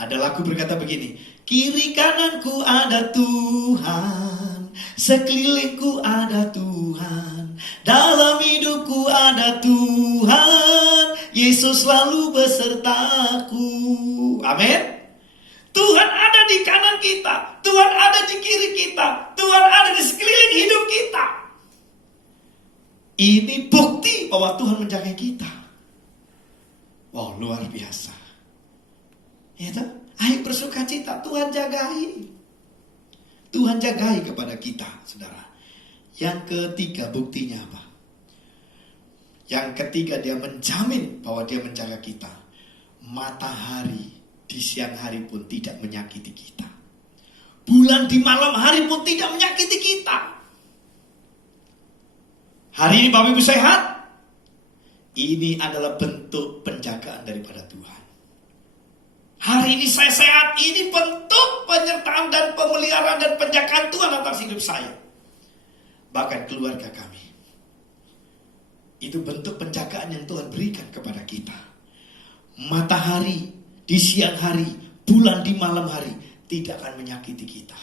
Ada lagu berkata begini, kiri kananku ada Tuhan, sekelilingku ada Tuhan, dalam hidupku ada Tuhan, Yesus selalu besertaku. Amin. Tuhan ada di kanan kita, Tuhan ada di kiri kita, Tuhan ada di sekeliling hidup kita. Ini bukti bahwa Tuhan menjaga kita. Wow, luar biasa. Ya toh? Ayo bersuka cita, Tuhan jagai. Tuhan jagai kepada kita, saudara. Yang ketiga buktinya apa? Yang ketiga dia menjamin bahwa dia menjaga kita. Matahari di siang hari pun tidak menyakiti kita. Bulan di malam hari pun tidak menyakiti kita. Hari ini Bapak Ibu sehat? Ini adalah bentuk penjagaan daripada Tuhan. Hari ini saya sehat, ini bentuk penyertaan dan pemeliharaan dan penjagaan Tuhan atas hidup saya. Bahkan keluarga kami. Itu bentuk penjagaan yang Tuhan berikan kepada kita. Matahari di siang hari, bulan di malam hari tidak akan menyakiti kita.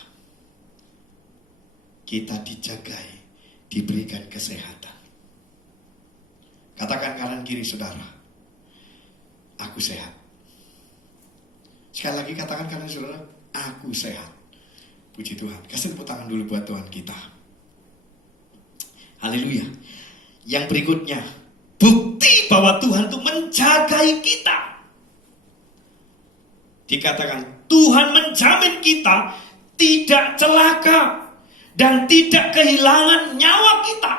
Kita dijagai, diberikan kesehatan. Katakan kanan kiri saudara, aku sehat. Sekali lagi katakan kanan saudara, aku sehat. Puji Tuhan. Kasih tepuk tangan dulu buat Tuhan kita. Haleluya. Yang berikutnya, bukti bahwa Tuhan itu menjagai kita. Dikatakan Tuhan menjamin kita tidak celaka dan tidak kehilangan nyawa kita.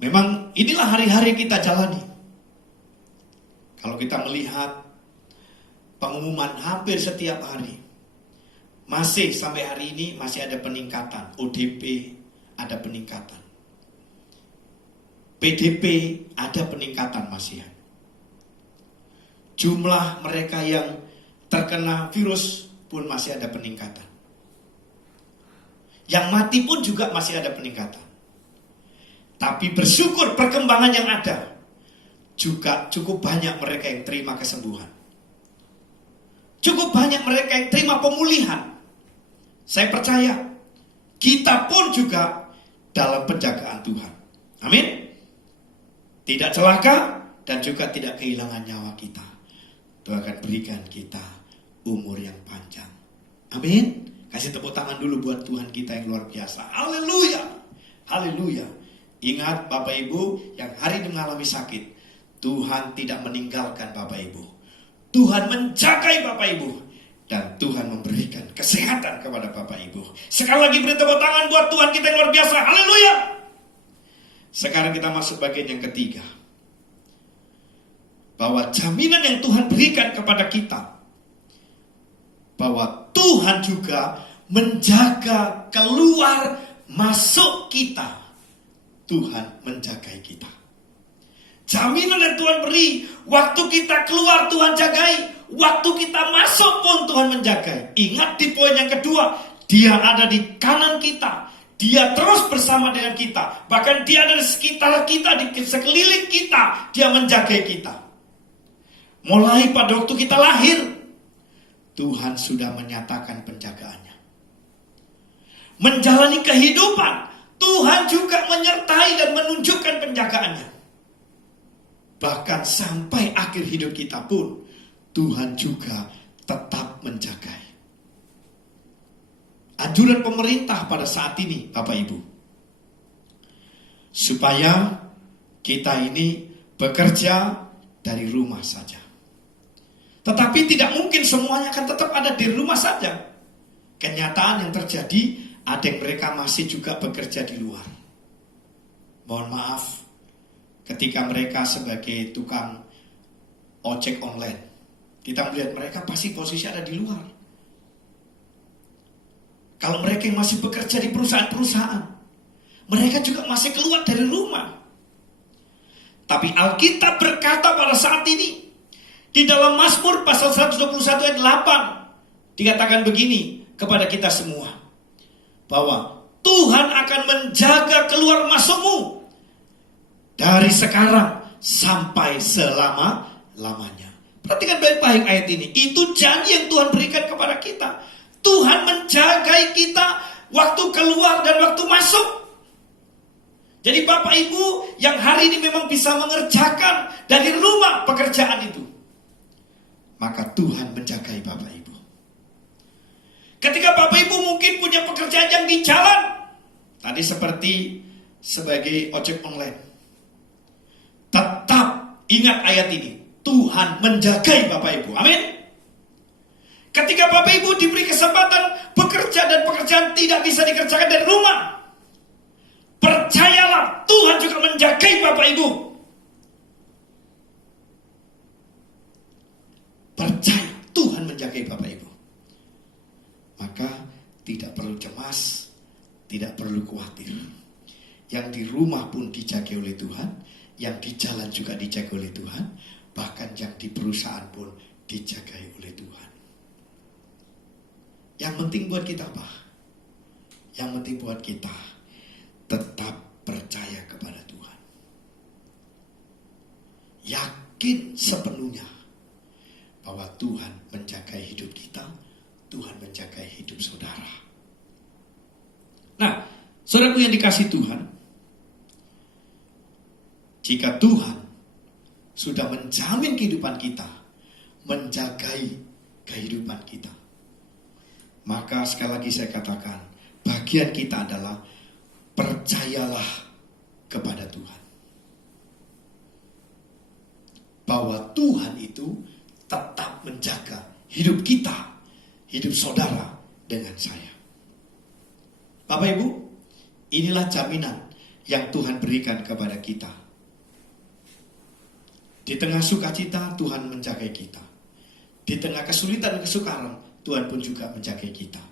Memang inilah hari-hari kita jalani. Kalau kita melihat pengumuman hampir setiap hari, masih sampai hari ini masih ada peningkatan. ODP ada peningkatan, PDP ada peningkatan masih. Jumlah mereka yang terkena virus pun masih ada peningkatan. Yang mati pun juga masih ada peningkatan. Tapi bersyukur perkembangan yang ada, juga cukup banyak mereka yang terima kesembuhan. Cukup banyak mereka yang terima pemulihan. Saya percaya kita pun juga dalam penjagaan Tuhan. Amin. Tidak celaka dan juga tidak kehilangan nyawa kita. Tuhan akan berikan kita umur yang panjang. Amin. Kasih tepuk tangan dulu buat Tuhan kita yang luar biasa. Haleluya. Haleluya. Ingat Bapak Ibu yang hari ini mengalami sakit, Tuhan tidak meninggalkan Bapak Ibu. Tuhan menjagai Bapak Ibu. Dan Tuhan memberikan kesehatan kepada Bapak Ibu. Sekali lagi beri tepuk tangan buat Tuhan kita yang luar biasa. Haleluya. Sekarang kita masuk bagian yang ketiga. Bahwa jaminan yang Tuhan berikan kepada kita, bahwa Tuhan juga menjaga keluar masuk kita. Tuhan menjagai kita. Jaminan yang Tuhan beri. Waktu kita keluar Tuhan jagai. Waktu kita masuk pun Tuhan menjagai. Ingat di poin yang kedua, Dia ada di kanan kita. Dia terus bersama dengan kita. Bahkan Dia ada di sekitar kita, di sekeliling kita. Dia menjagai kita. Mulai pada waktu kita lahir, Tuhan sudah menyatakan penjagaannya. Menjalani kehidupan, Tuhan juga menyertai dan menunjukkan penjagaannya. Bahkan sampai akhir hidup kita pun, Tuhan juga tetap menjagai. Anjuran pemerintah pada saat ini, Bapak Ibu, supaya kita ini bekerja dari rumah saja. Tetapi tidak mungkin semuanya akan tetap ada di rumah saja. Kenyataan yang terjadi, ada yang mereka masih juga bekerja di luar. Mohon maaf, ketika mereka sebagai tukang ojek online, kita melihat mereka pasti posisi ada di luar. Kalau mereka yang masih bekerja di perusahaan-perusahaan, mereka juga masih keluar dari rumah. Tapi Alkitab berkata pada saat ini, di dalam Mazmur pasal 121 ayat 8, dikatakan begini kepada kita semua, bahwa Tuhan akan menjaga keluar masukmu dari sekarang sampai selama-lamanya. Perhatikan baik-baik ayat ini. Itu janji yang Tuhan berikan kepada kita. Tuhan menjagai kita waktu keluar dan waktu masuk. Jadi Bapak Ibu yang hari ini memang bisa mengerjakan dari rumah pekerjaan itu, maka Tuhan menjagai Bapak Ibu. Ketika Bapak Ibu mungkin punya pekerjaan yang di jalan, tadi seperti sebagai ojek online, tetap ingat ayat ini. Tuhan menjagai Bapak Ibu. Amin. Ketika Bapak Ibu diberi kesempatan bekerja dan pekerjaan tidak bisa dikerjakan dari rumah, percayalah Tuhan juga menjagai Bapak Ibu. Percaya Tuhan menjagai Bapak Ibu. Maka tidak perlu cemas, tidak perlu khawatir. Yang di rumah pun dijaga oleh Tuhan, yang di jalan juga dijaga oleh Tuhan, bahkan yang di perusahaan pun dijagai oleh Tuhan. Yang penting buat kita apa? Yang penting buat kita tetap percaya kepada Tuhan. Yakin sepenuhnya bahwa Tuhan menjaga hidup kita, Tuhan menjaga hidup saudara. Nah, saudaraku yang dikasih Tuhan, jika Tuhan sudah menjamin kehidupan kita, menjagai kehidupan kita, maka sekali lagi saya katakan, bagian kita adalah percayalah kepada Tuhan. Bahwa Tuhan itu tetap menjaga hidup kita, hidup saudara dengan saya. Bapak Ibu, inilah jaminan yang Tuhan berikan kepada kita. Di tengah sukacita, Tuhan menjaga kita. Di tengah kesulitan dan kesukaran, Tuhan pun juga menjaga kita.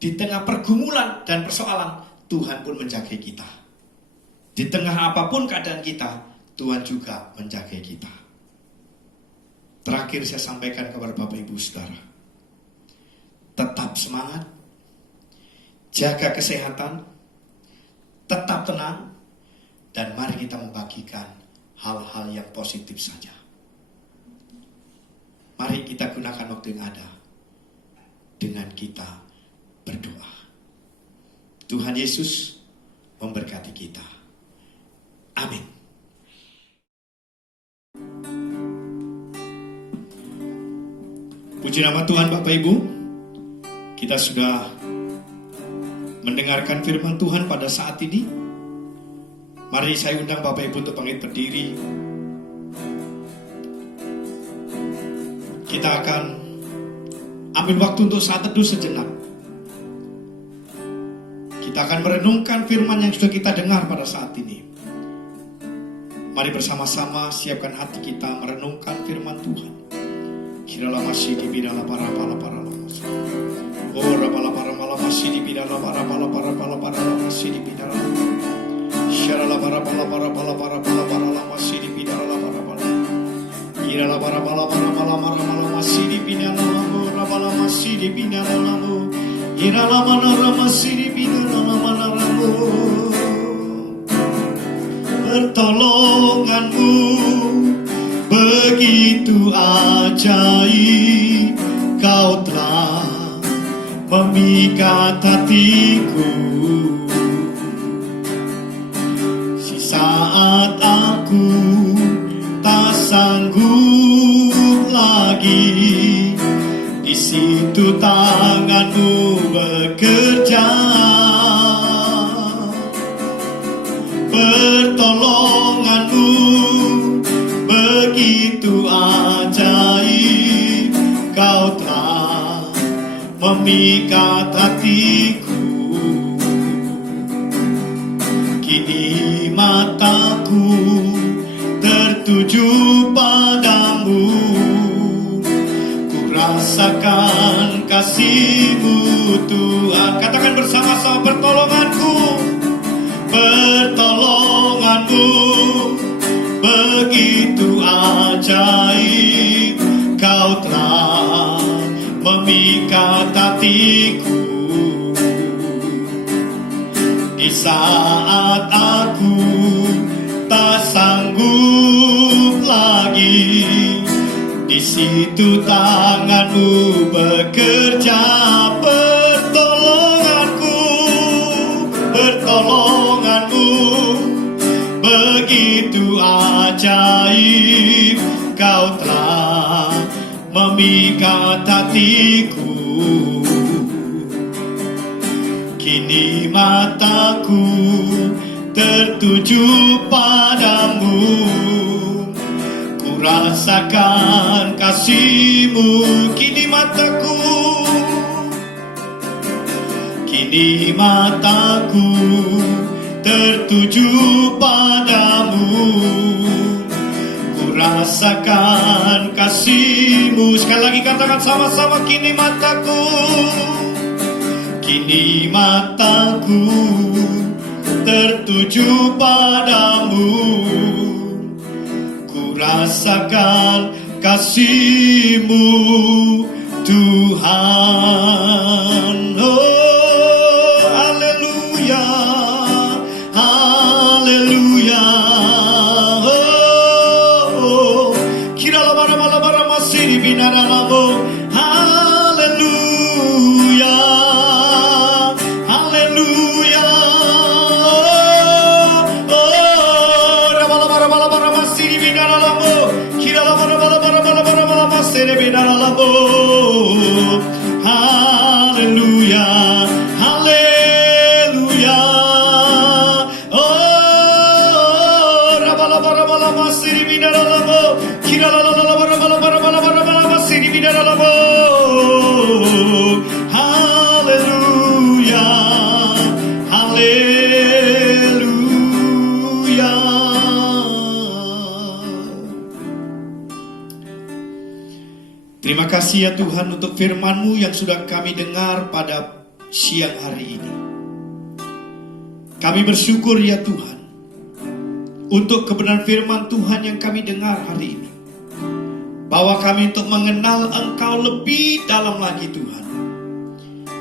Di tengah pergumulan dan persoalan, Tuhan pun menjaga kita. Di tengah apapun keadaan kita, Tuhan juga menjaga kita. Terakhir saya sampaikan kepada Bapak Ibu Saudara, tetap semangat, jaga kesehatan, tetap tenang, dan mari kita membagikan hal-hal yang positif saja. Mari kita gunakan waktu yang ada dengan kita berdoa. Tuhan Yesus memberkati kita. Amin. Puji nama Tuhan Bapak Ibu. Kita sudah mendengarkan firman Tuhan pada saat ini. Mari saya undang Bapak Ibu untuk bangkit berdiri. Kita akan ambil waktu untuk saat teduh sejenak. Kita akan merenungkan firman yang sudah kita dengar pada saat ini. Mari bersama-sama siapkan hati kita merenungkan firman Tuhan. Kirala masih di bidala para lamas. Oh rabala para malam masih di bidala para masih di bidala. Syarala para lamas masih di bidala. Pertolonganmu begitu ajaib, Kau telah memikat hatiku. Saat aku tak sanggup lagi, di situ tanganmu bekerja. Pertolonganmu begitu ajaib, Kau telah memikat hatiku. Kini mataku tertuju padamu, ku rasakan kasih-Mu Tuhan. Katakan bersama-sama, pertolonganku, pertolonganmu begitu ajaib, Kau telah memikat hatiku. Di saat aku tak sanggup lagi, di situ tangan-Mu bekerja. Pertolonganku, pertolonganmu begitu ajaib, Kau telah memikat hatiku. Kini mataku tertuju padamu, ku rasakan kasih-Mu. Kini mataku tertuju padamu, ku rasakan kasih-Mu. Sekali lagi katakan sama-sama, kini mataku tertuju padamu, ku rasakan kasih-Mu Tuhan. Oh, haleluya, haleluya. Oh, kira la masih di binaralamu. Haleluya, haleluya. Oh, rabala masih di binaralamu. Kira la masih di binaralamu. Haleluya, haleluya. Oh, rabala masih di binaralamu. Kira la masih di binaralamu. Haleluya, haleluya. Terima kasih ya Tuhan untuk firman-Mu yang sudah kami dengar pada siang hari ini. Kami bersyukur ya Tuhan untuk kebenaran firman Tuhan yang kami dengar hari ini. Bahwa kami untuk mengenal Engkau lebih dalam lagi Tuhan.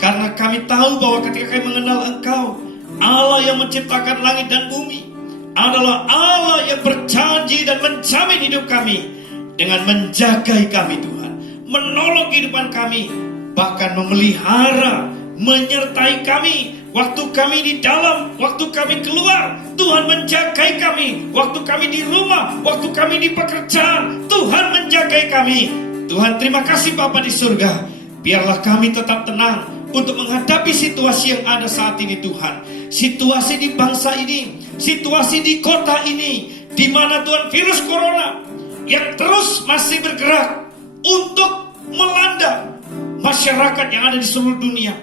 Karena kami tahu bahwa ketika kami mengenal Engkau, Allah yang menciptakan langit dan bumi adalah Allah yang berjanji dan menjamin hidup kami dengan menjagai kami Tuhan, menolong kehidupan kami, bahkan memelihara, menyertai kami waktu kami di dalam, waktu kami keluar. Tuhan menjagai kami waktu kami di rumah, waktu kami di pekerjaan. Tuhan menjagai kami. Tuhan, terima kasih Bapa di surga. Biarlah kami tetap tenang untuk menghadapi situasi yang ada saat ini Tuhan. Situasi di bangsa ini, situasi di kota ini, di mana Tuhan virus corona yang terus masih bergerak untuk melanda masyarakat yang ada di seluruh dunia.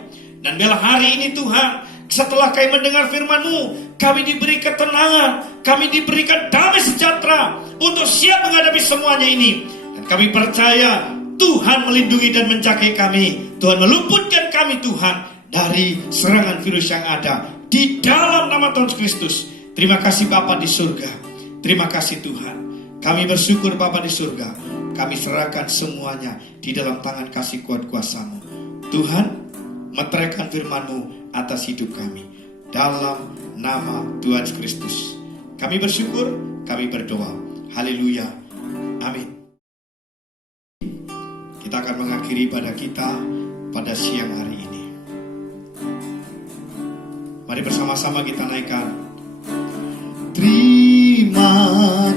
Dan bila hari ini Tuhan, setelah kami mendengar firman-Mu, kami diberi ketenangan, kami diberikan damai sejahtera untuk siap menghadapi semuanya ini. Dan kami percaya Tuhan melindungi dan menjaga kami. Tuhan meluputkan kami Tuhan dari serangan virus yang ada. Di dalam nama Tuhan Kristus. Terima kasih Bapa di surga. Terima kasih Tuhan. Kami bersyukur Bapa di surga. kami serahkan semuanya di dalam tangan kasih kuat kuasa-Mu. Tuhan, meteraikan firman-Mu atas hidup kami. Dalam nama Tuhan Yesus Kristus kami bersyukur, kami berdoa. Haleluya. Amin. Kita akan mengakhiri ibadah kita pada siang hari ini. Mari bersama-sama kita naikkan. Terima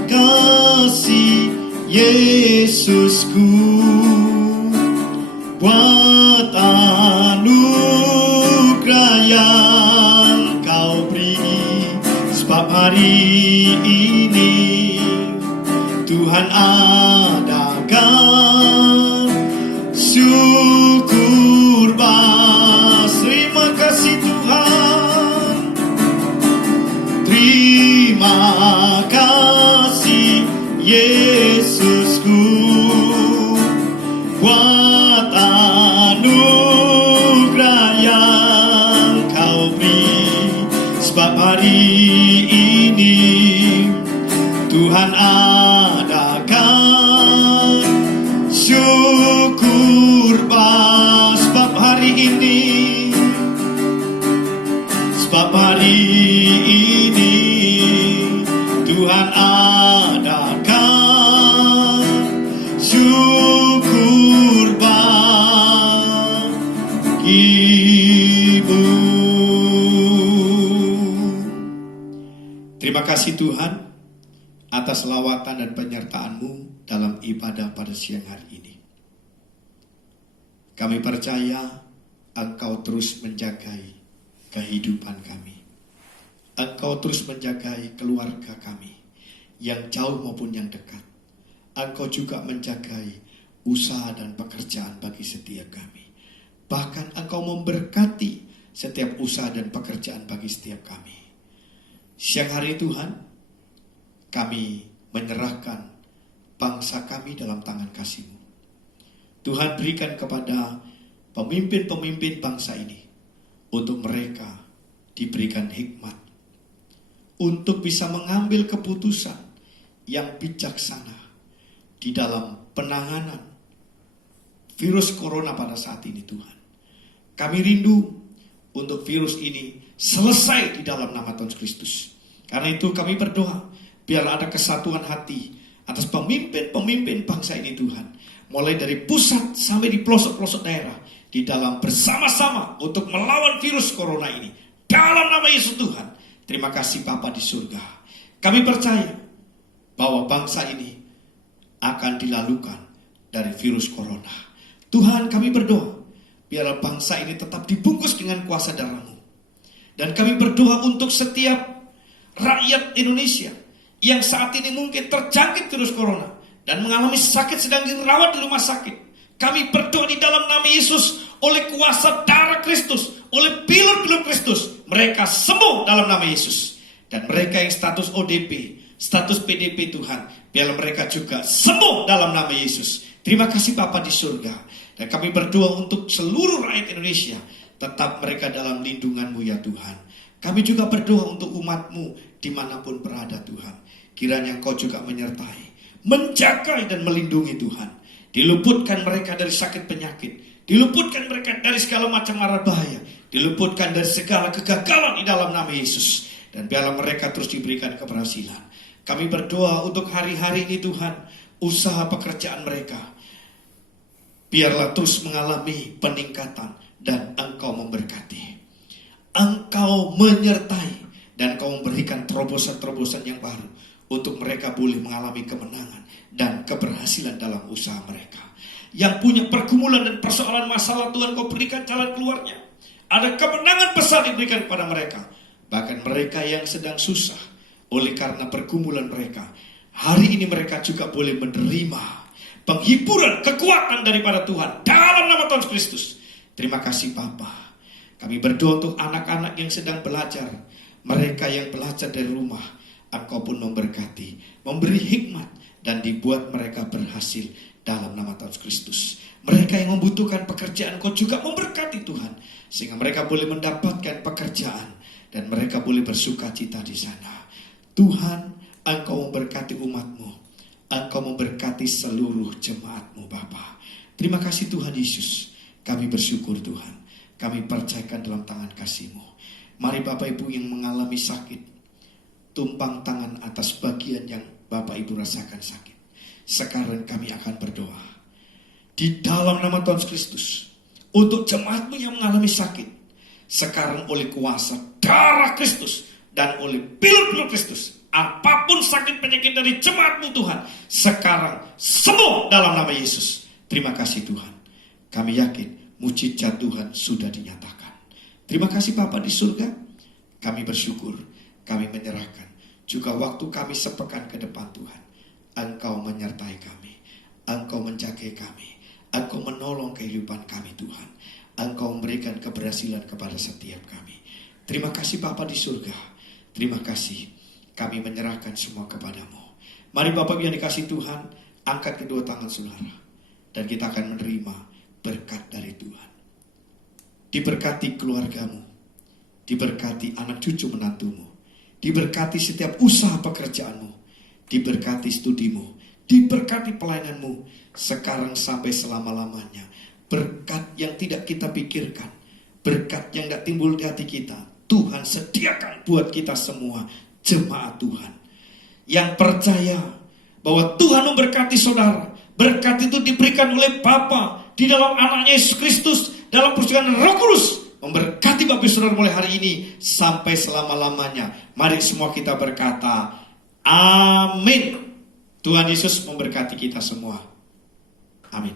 kasih Yesusku buat anugerah yang Kau beri, sebab hari ini Tuhan adakan syukur bas. Terima kasih Tuhan, terima kasih Yesusku buat anugerah yang Kau beri, sebab hari ini Tuhan adakan syukur bas. Sebab hari ini, sebab hari ini Tuhan adakan syukur bagimu. Terima kasih Tuhan atas lawatan dan penyertaan-Mu dalam ibadah pada siang hari ini. Kami percaya Engkau terus menjagai kehidupan kami. Engkau terus menjagai keluarga kami, yang jauh maupun yang dekat. Engkau juga menjagai usaha dan pekerjaan bagi setiap kami. Bahkan Engkau memberkati setiap usaha dan pekerjaan bagi setiap kami. Siang hari Tuhan, kami menyerahkan bangsa kami dalam tangan kasih-Mu. Tuhan, berikan kepada pemimpin-pemimpin bangsa ini, untuk mereka diberikan hikmat, untuk bisa mengambil keputusan yang bijaksana di dalam penanganan virus corona pada saat ini Tuhan. Kami rindu untuk virus ini selesai di dalam nama Tuhan Kristus. Karena itu kami berdoa, biar ada kesatuan hati atas pemimpin-pemimpin bangsa ini Tuhan. Mulai dari pusat sampai di pelosok-pelosok daerah, di dalam bersama-sama untuk melawan virus corona ini. Dalam nama Yesus Tuhan. Terima kasih Bapa di surga. Kami percaya bahwa bangsa ini akan dilalukan dari virus corona. Tuhan, kami berdoa, biarlah bangsa ini tetap dibungkus dengan kuasa darah-Mu. Dan kami berdoa untuk setiap rakyat Indonesia yang saat ini mungkin terjangkit virus corona dan mengalami sakit, sedang dirawat di rumah sakit. Kami berdoa di dalam nama Yesus, oleh kuasa darah Kristus, oleh bilur-bilur Kristus, mereka sembuh dalam nama Yesus. Dan mereka yang status ODP, status PDP Tuhan, biarlah mereka juga sembuh dalam nama Yesus. Terima kasih Bapa di surga. Dan kami berdoa untuk seluruh rakyat Indonesia, tetap mereka dalam lindungan-Mu ya Tuhan. Kami juga berdoa untuk umat-Mu dimanapun berada Tuhan. Kiranya Engkau juga menyertai, menjaga dan melindungi Tuhan. Diluputkan mereka dari sakit penyakit, diluputkan mereka dari segala macam mara bahaya, diluputkan dari segala kegagalan di dalam nama Yesus. Dan biarlah mereka terus diberikan keberhasilan. Kami berdoa untuk hari-hari ini Tuhan, usaha pekerjaan mereka biarlah terus mengalami peningkatan dan Engkau memberkati. Engkau menyertai dan Engkau memberikan terobosan-terobosan yang baru untuk mereka boleh mengalami kemenangan dan keberhasilan dalam usaha mereka. Yang punya pergumulan dan persoalan masalah, Tuhan Kau berikan jalan keluarnya. Ada kemenangan besar diberikan kepada mereka. Bahkan mereka yang sedang susah oleh karena pergumulan mereka, hari ini mereka juga boleh menerima penghiburan, kekuatan daripada Tuhan dalam nama Tuhan Kristus. Terima kasih Bapa. Kami berdoa untuk anak-anak yang sedang belajar, mereka yang belajar dari rumah, Engkau pun memberkati, memberi hikmat, dan dibuat mereka berhasil dalam nama Tuhan Kristus. Mereka yang membutuhkan pekerjaan, Kau juga memberkati Tuhan, sehingga mereka boleh mendapatkan pekerjaan dan mereka boleh bersuka cita di sana. Tuhan, Engkau memberkati umat-Mu, Engkau memberkati seluruh jemaat-Mu Bapa. Terima kasih Tuhan Yesus. Kami bersyukur Tuhan. Kami percayakan dalam tangan kasih-Mu. Mari Bapak Ibu yang mengalami sakit, tumpang tangan atas bagian yang Bapak Ibu rasakan sakit. Sekarang kami akan berdoa. Di dalam nama Tuhan Kristus. Untuk jemaat-Mu yang mengalami sakit. Sekarang oleh kuasa darah Kristus. Dan oleh pil-pil Kristus. Apapun sakit penyakit dari jemaat-Mu Tuhan. Sekarang sembuh dalam nama Yesus. Terima kasih Tuhan. Kami yakin mujizat Tuhan sudah dinyatakan. Terima kasih Bapa di surga. Kami bersyukur. Kami menyerahkan. Juga waktu kami sepekan ke depan Tuhan. Engkau menyertai kami. Engkau menjaga kami. Engkau menolong kehidupan kami Tuhan. Engkau memberikan keberhasilan kepada setiap kami. Terima kasih Bapa di surga. Terima kasih. Kami menyerahkan semua kepadamu. Mari Bapak yang dikasih Tuhan, angkat kedua tangan saudara. Dan kita akan menerima berkat dari Tuhan. Diberkati keluargamu. Diberkati anak cucu menantumu. Diberkati setiap usaha pekerjaanmu. Diberkati studimu. Diberkati pelayananmu. Sekarang sampai selama-lamanya. Berkat yang tidak kita pikirkan. Berkat yang tidak timbul di hati kita. Tuhan sediakan buat kita semua. Jemaat Tuhan yang percaya bahwa Tuhan memberkati saudara. Berkat itu diberikan oleh Bapa di dalam anaknya Yesus Kristus, dalam perjuangan Roh Kudus, memberkati Bapak saudara mulai hari ini sampai selama-lamanya. Mari semua kita berkata amin. Tuhan Yesus memberkati kita semua. Amin.